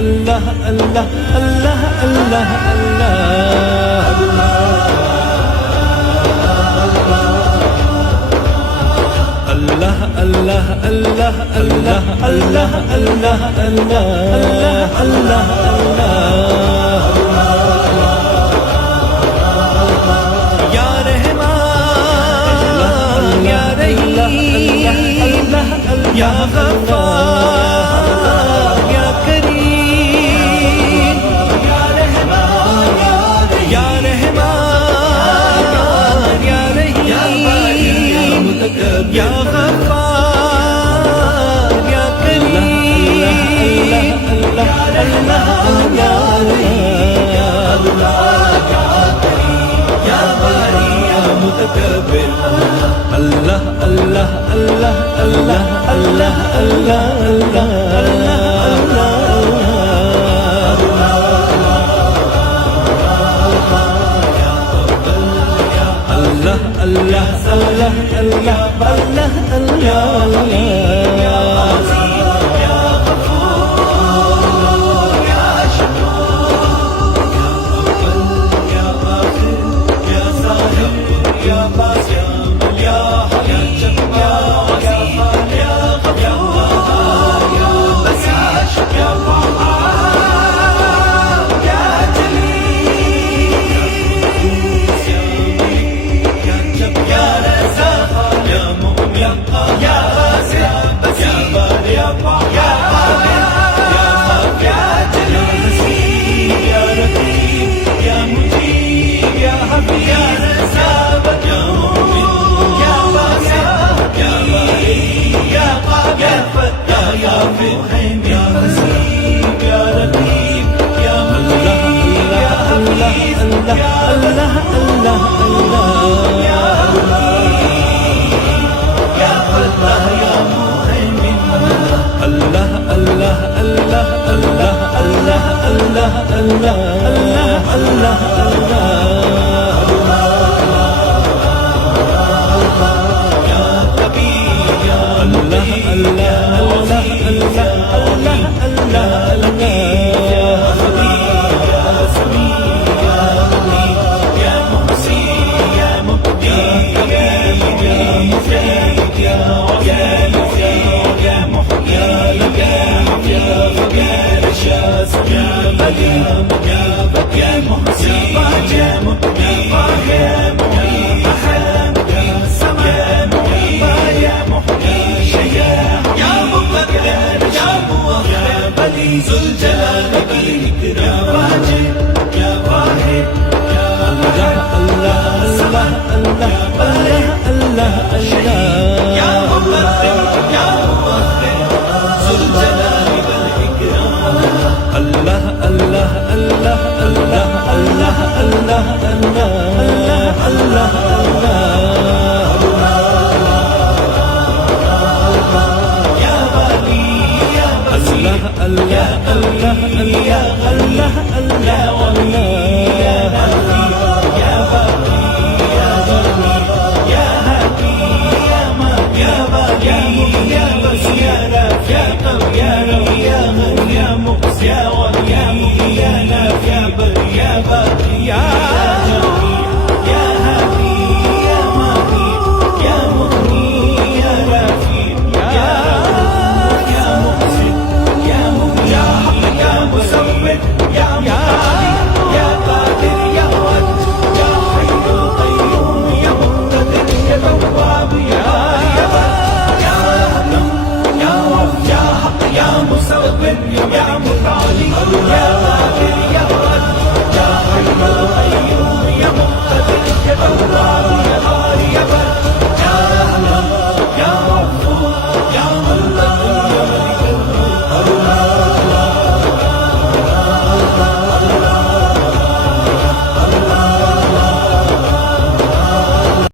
अल्लाह अल्लाह अल्लाह अल्लाह अल्लाह अल्लाह अल्लाह अल्लाह अल्लाह अल्लाह अल्लाह अल्लाह या रहमान या रहीम या गफ्फार या करीम या रहमान या रहमान या रहीम या गफ्फार या करीम या रहमान या मुतकब्बिर अल्लाह अल्लाह अल्लाह अल्लाह अल्लाह अल्लाह अल्लाह अल्लाह अल्लाह अल्लाह अल्लाह अल्लाह يا متعالي